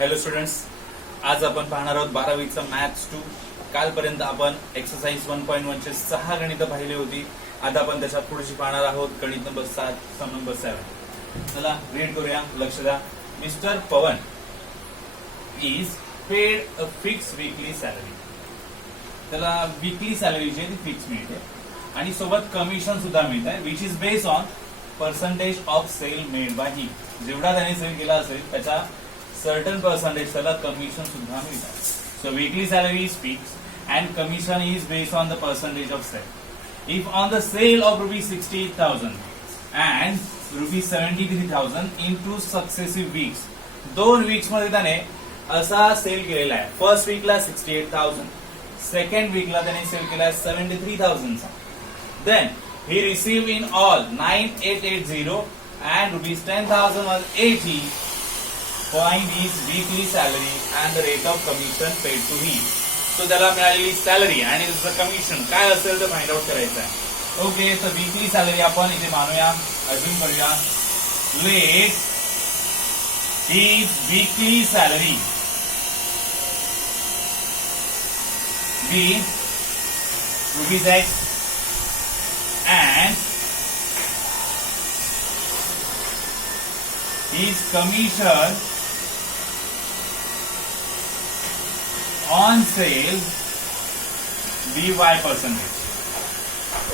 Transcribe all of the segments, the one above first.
Hello students, आज आपण पाहणार आहोत 12वीचा मॅथ्स 2. कालपर्यंत आपण एक्सरसाइज 1.1 चे 6 गणित पाहिली होती. आता आपण त्याच्या पुढची पाहणार आहोत गणित नंबर 7, सम नंबर 7. चला रीड करूया, लक्ष द्या. मिस्टर पवन is paid a fix weekly salary. त्याला वीकली सॅलरी जी आहे ती फिक्स मिळते आणि सोबत कमिशन सुद्धा मिळत आहे, which is based on percentage of sale made by he. जेवढा त्याने सेल केला असेल त्याच्या सर्टन पर्सेंटेज त्याला कमिशन सुद्धा मिळतात. सो weekly salary is fix and commission is based on the percentage of sale. If on the sale of rupees 68,000 and rupees 73,000 in two successive weeks, 2 वीक्स मध्ये त्याने असा सेल केलेला आहे. फर्स्ट वीकला 68,000, सेकंड वीकला त्याने सेल केला 73,000 चा. Then he received in all 9880 and rupees 10,180 find his weekly salary and the rate of commission paid to him. तो त्याला मिळालेली सॅलरी आणि त्याचं कमिशन काय असेल ते फाइंड आउट करायचं आहे. ओके, तर वीकली सॅलरी आपण इथे मानूया, अजून करूया. Let his weekly salary be rupees X and his commission on sale by percentage.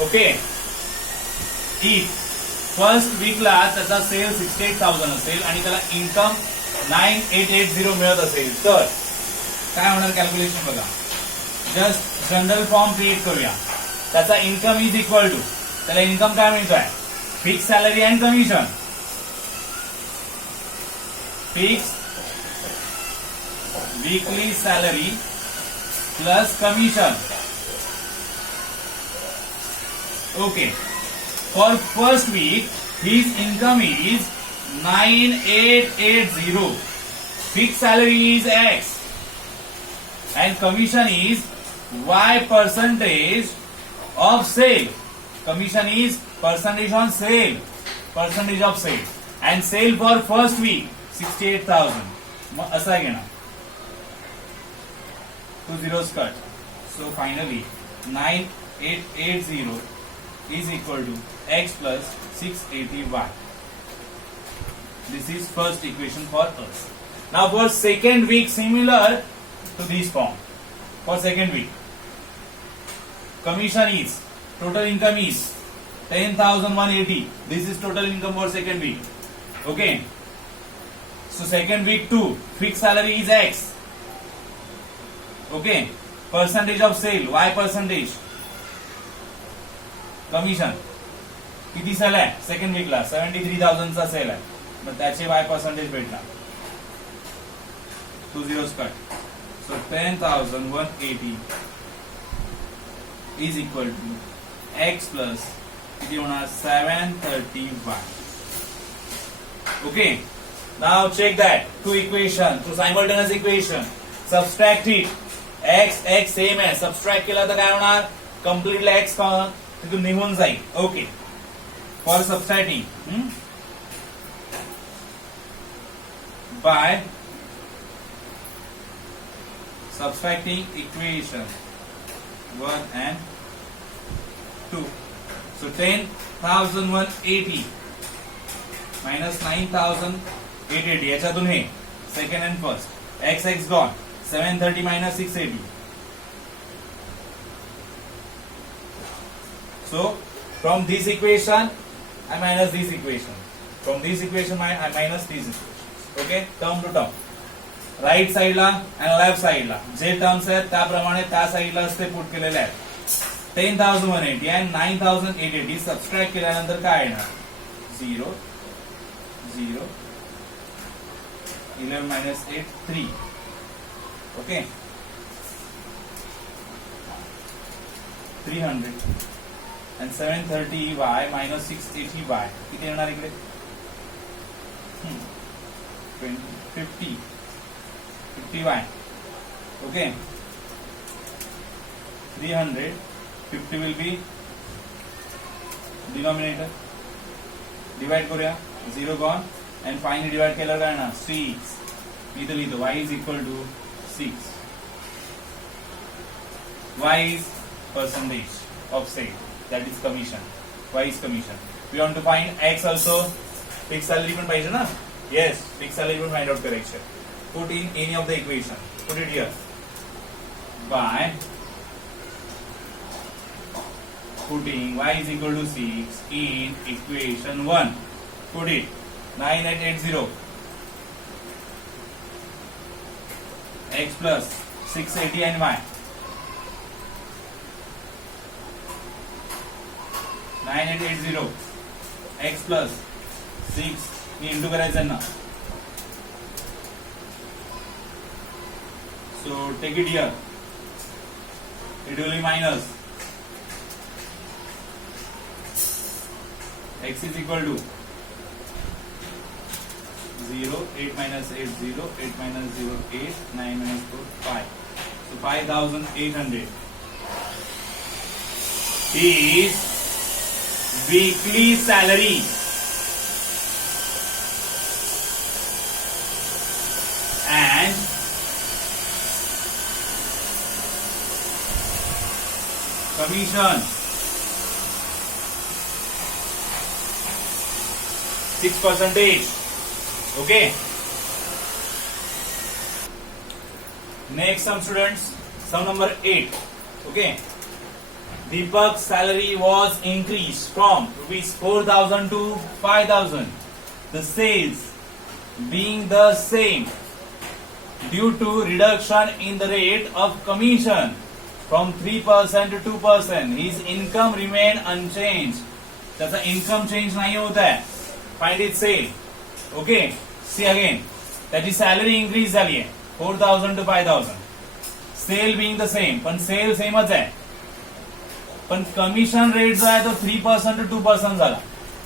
Okay, if first वीकला त्याचा सेल 68,000 असेल आणि त्याला इन्कम 9880 मिळत असेल तर काय होणार कॅल्क्युलेशन बघा. जस्ट जनरल फॉर्म क्रिएट करूया. त्याचा इन्कम इज इक्वल टू, त्याला इन्कम काय मिळतोय, fix salary and commission. Fix weekly salary plus commission. Okay, for first week his income is 9880, fixed salary is X and commission is Y percentage of sale. Commission is percentage on sale, percentage of sale, and sale for first week 68,000. असा घेणार. 2 zeros cut. So finally 9880 is equal to X plus 680Y. This is first equation for us. Now for second week, similar to this form. For second week, commission is, total income is 10,180. This is total income for second week. Okay. So second week too, fixed salary is X. Okay, percentage of sale Y percentage. Commission किती सेल आहे सेकंड वीकला 73,000 चा सेल आहे, मग त्याचे Y percentage भेटणार. 2 zeros cut. So 10,180 is equal to X plus किती होणार 730Y. Okay, now check that two equation, two simultaneous equation. Subtract it. X X same आहे, सबस्ट्रॅक्ट केला तर काय होणार, कम्प्लीटली X तिथून निघून जाईल. Okay, for subtracting by subtracting equation 1 and 2. So 10,180 minus 9,880, याच्यातून हे second and first. X X gone. 730 minus 680. So from this equation I minus this equation. From this equation I minus these equations. Okay, term to term. Right साइडला आणि लेफ्ट साइडला जे टर्म्स आहेत त्याप्रमाणे त्या साइडला असते पुट केलेले आहेत. 10,180 आणि 9,880 सबस्ट्रॅक्ट केल्यानंतर काय येणार, 0 0 11 minus 8 3. ओके, 300 and 730Y minus 680Y किती येणार इकडे 50Y. Okay, 300 50 will be denominator. Divide करूया, 0 गॉन and फाइनली डिवाइड केलं काय ना 6 इथं लिहितो y is equal to 6. Y is percentage of sale, that is commission. Y is commission. We want to find x also. Fixed salary पण पाहिजे ना? Yes, fixed salary पण find out करायचे. Put in any of the equation. Put it here. By putting y is equal to 6 in equation 1. Put it 9880 x plus 680 and y. 9880 x plus 6 into करायचं ना. So take it here. It will be minus x is equal to 0, 8 minus 8, 0, 8 minus 0, 8, 9 minus 4, 5. So 5,800 is weekly salary. And commission 6%. Okay. Next sum, students. Sum number 8. Okay. Deepak's salary was increased from rupees 4,000 to 5,000. The sales being the same due to reduction in the rate of commission from 3% to 2%. His income remained unchanged. त्याचा income change नाही होत आहे. Find it sale. Okay. See again. त्याची salary increase झाली आहे 4,000 to 5,000. Sale being the same, पण sale सेमच आहे. पण कमिशन रेट जो आहे तो 3% to 2% झाला.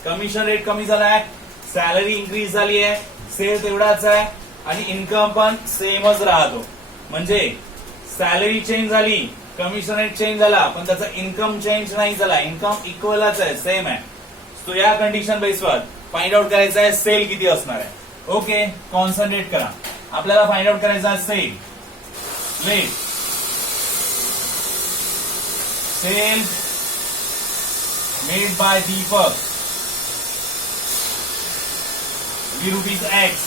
कमिशन रेट कमी झाला आहे, सॅलरी इन्क्रीज झाली आहे, सेल तेवढाच आहे आणि इन्कम पण सेमच राहतो. म्हणजे सॅलरी चेंज झाली, कमिशन रेट चेंज झाला, पण त्याचा इन्कम चेंज नाही झाला. इन्कम इक्वलच आहे, सेम आहे. तो या कंडिशन बेसवर फाइंड आउट करायचा आहे सेल किती असणार आहे. ओके. कॉन्सन्ट्रेट करा. आपल्याला फाइंड आउट करायचा आहे sale. Let sale made by Deepak rupees X.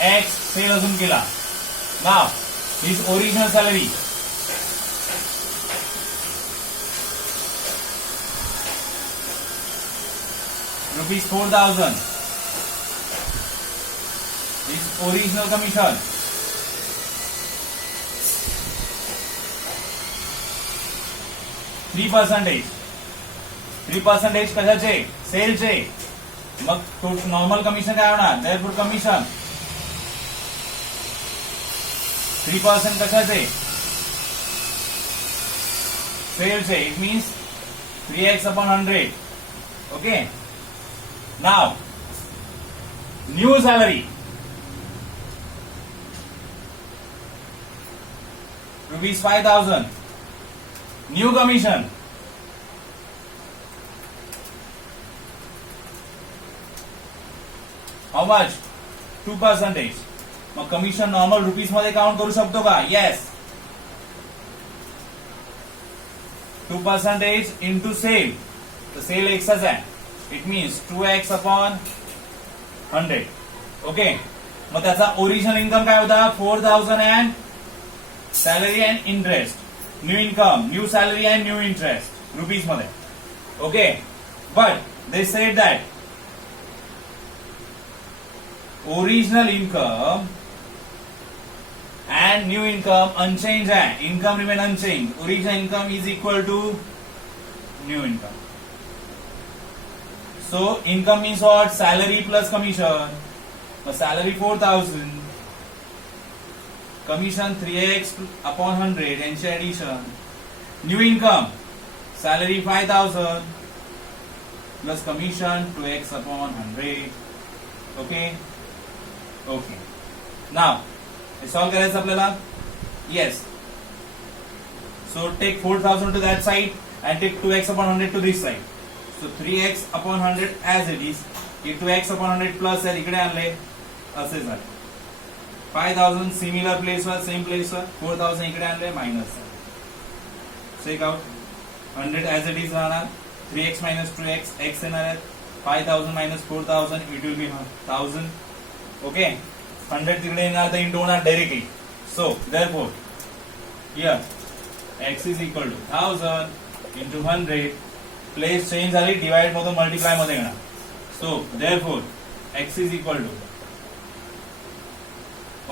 X sale अजून केला. Now his original salary rupees 4,000. His original commission 3%. 3% कशाचे? सेलचे. मग नॉर्मल कमिशन काय होणार? देअरफॉर कमिशन 3% कशाचे? सेलचे. It means 3x/100. Okay. Now, new salary rupees 5,000. New commission how much? 2%. मग commission normal rupees मध्ये काउंट करू शकतो का? येस. 2% into sale. तर सेल एक्सच आहे. It means 2x/100. ओके. मग त्याचा ओरिजिनल इन्कम काय होता? 4,000 and salary and interest. New income, new salary and new interest rupees मध्ये. Okay. But they said that original income and new income unchanged है. Income remain unchanged. Original income is equal to new income. So income means what? Salary plus commission. The salary 4,000, commission 3x/100 and addition. New income, salary 5,000 plus commission 2x/100. Okay. Okay. Now solve करायचं आपल्याला. Yes. So take 4,000 to that side and take 2x/100 to this side. So 3x/100 as it is. 2x/100 plus आहे इकडे आणले, असे झाले. 5,000 सिमिलर प्लेसवर सेम प्लेसवर 4,000 इकडे आणले मायनस चेक आउट 100 ऍज इट इज राहणार 3x minus 2x x येणार आहेत 5,000 minus 4,000 it will be 1,000 ओके 100 तिकडे येणार तर इंटू होणार directly so therefore here x is equal to 1,000 into 100 प्लेस चेंज झाली डिवाइड मधून मल्टिप्लाय मध्ये येणार सो therefore x is equal to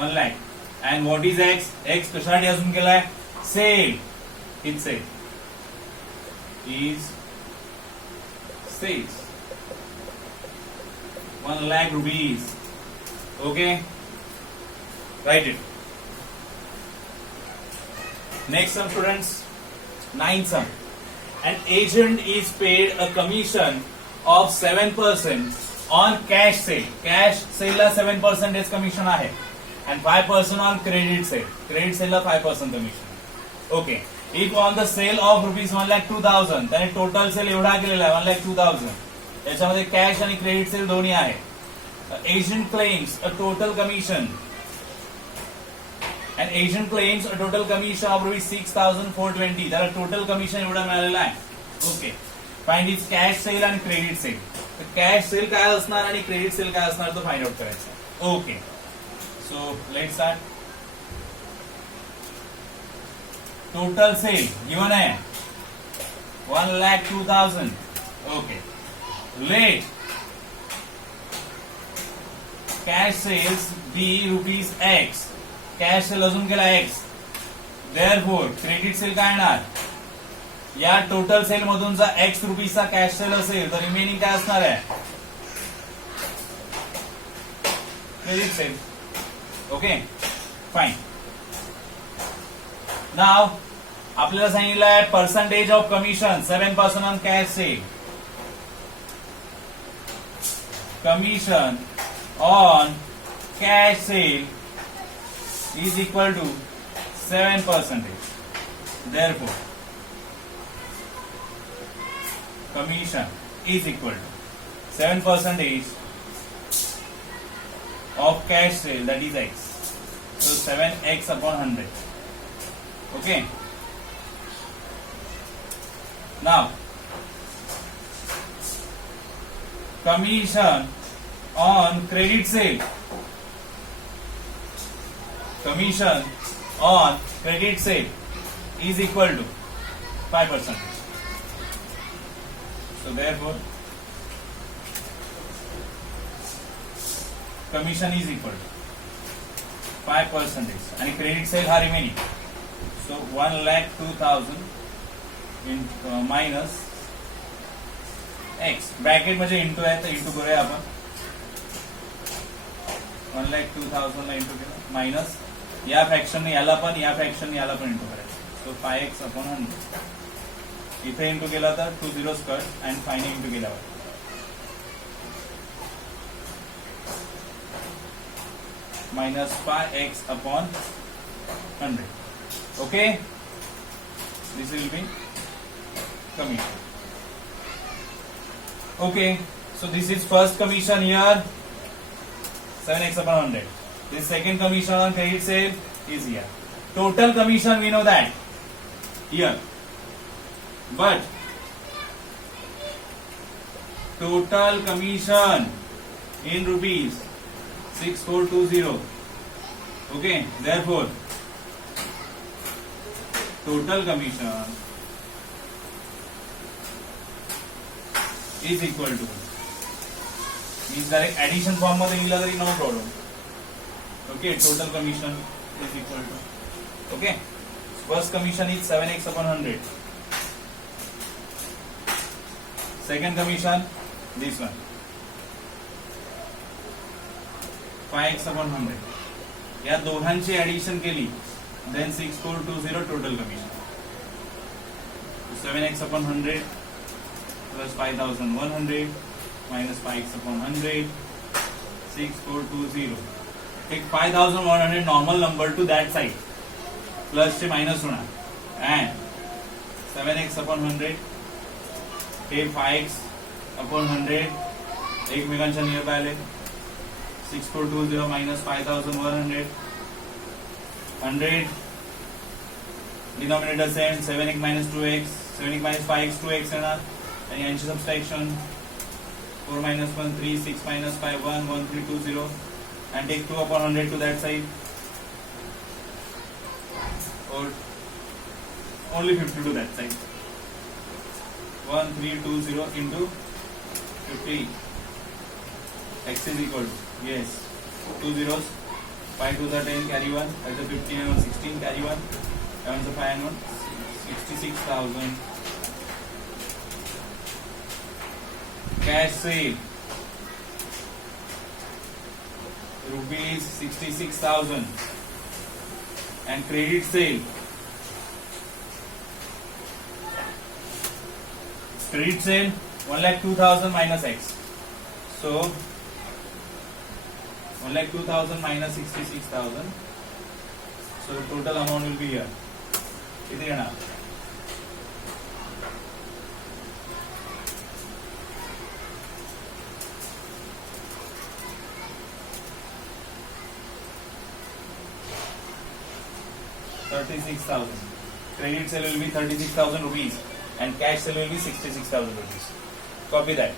1 lakh and what is x x कशासाठी अजून केलाय sale it's sale is sales 1 lakh rupees okay write it next sum students 9th sum an agent is paid a commission of 7% on cash sale ला 7% commission आहे and 5% on credit sale ला 5% commission okay if on the sale of rupees 1,02,000 त्याने total sale एवढा केलेला आहे 1,02,000 याच्यामध्ये कॅश आणि credit sale दोन्ही आहे agent claims a total commission and agent claims a total commission of rupees 6,420 त्याला टोटल कमिशन एवढा मिळालेला आहे okay find is cash sale आणि क्रेडिट सेल कॅश सेल काय असणार आणि क्रेडिट सेल काय असणार तो फाइंड आउट करायचा okay so let's start total sale given है 1,02,000 okay let cash sales be rupees X cash sale अजून केला एक्स देअरफोर क्रेडिट सेल काय येणार या टोटल सेल मधून जर एक्स रुपीजचा कॅश सेल असेल तर रिमेनिंग काय असणार आहे credit sale okay fine now आपल्याला सांगितलं आहे percentage of commission 7% on cash sale commission on cash sale is equal to 7%. Therefore, commission is equal to 7% of cash sale, that is X. So 7x upon 100. Okay. Now, commission on credit sale. Commission on credit sale is equal to 5%. So therefore, commission is equal to 5%. And credit sale ha remaining. So 1,02,000 in minus x. Bracket म्हणजे इंटू आहे तर इंटू करूया आपण 1,02,000 ला इंटू केलं मायनस या फ्रॅक्शन याला पण या फ्रॅक्शन याला पण इंटू करायचं. सो 5x अपॉन 100 इथे इंटू केला तर 2 zeros कट अँड 5 ने इंटू केल्यावर minus 5x upon 100. Okay, this will be commission. Okay, so this is first commission here 7x upon 100. This second commission on credit sale is here. Total commission we know that here, but total commission in rupees 6,420. Okay, therefore total commission is equal to means direct addition form मध्ये लिहिला तरी no problem. Okay, total commission is equal to okay, first commission is 7x upon 100. Second commission this one 5x upon 100. या दोघांची ऍडिशन केली then 6,420 total commission. So 7x upon 100 plus 5,100 minus 5x upon 100 6,420. Take 5,100 normal number to that side plus चे minus होणार and 7x upon 100 take 5x upon 100 एकमेकांच्या near by आले 6,420 minus 5,100 100 denominator send 7x minus 2x 7x minus 5x 2x येणार आणि यांची सबस्ट्रॅक्शन 4 minus 1 3 6 minus 5 1 1 3 2 0 and take 2 upon 100 to that side or only 50 to that side 1 3 2 0 into 50 x is equal to yes 2 zeros 5 to the 10 carry 1 5 to 15 and 1 16 carry 1 7 to 5 and 1 66,000 cash sale rupees 66,000 and credit sale credit sale 1,02,000 minus x so 1,02,000 minus 66,000 so the total amount will be here किती येणार $36,000 credit sale will be 36,000 rupees and cash sale will be 66,000 rupees copy that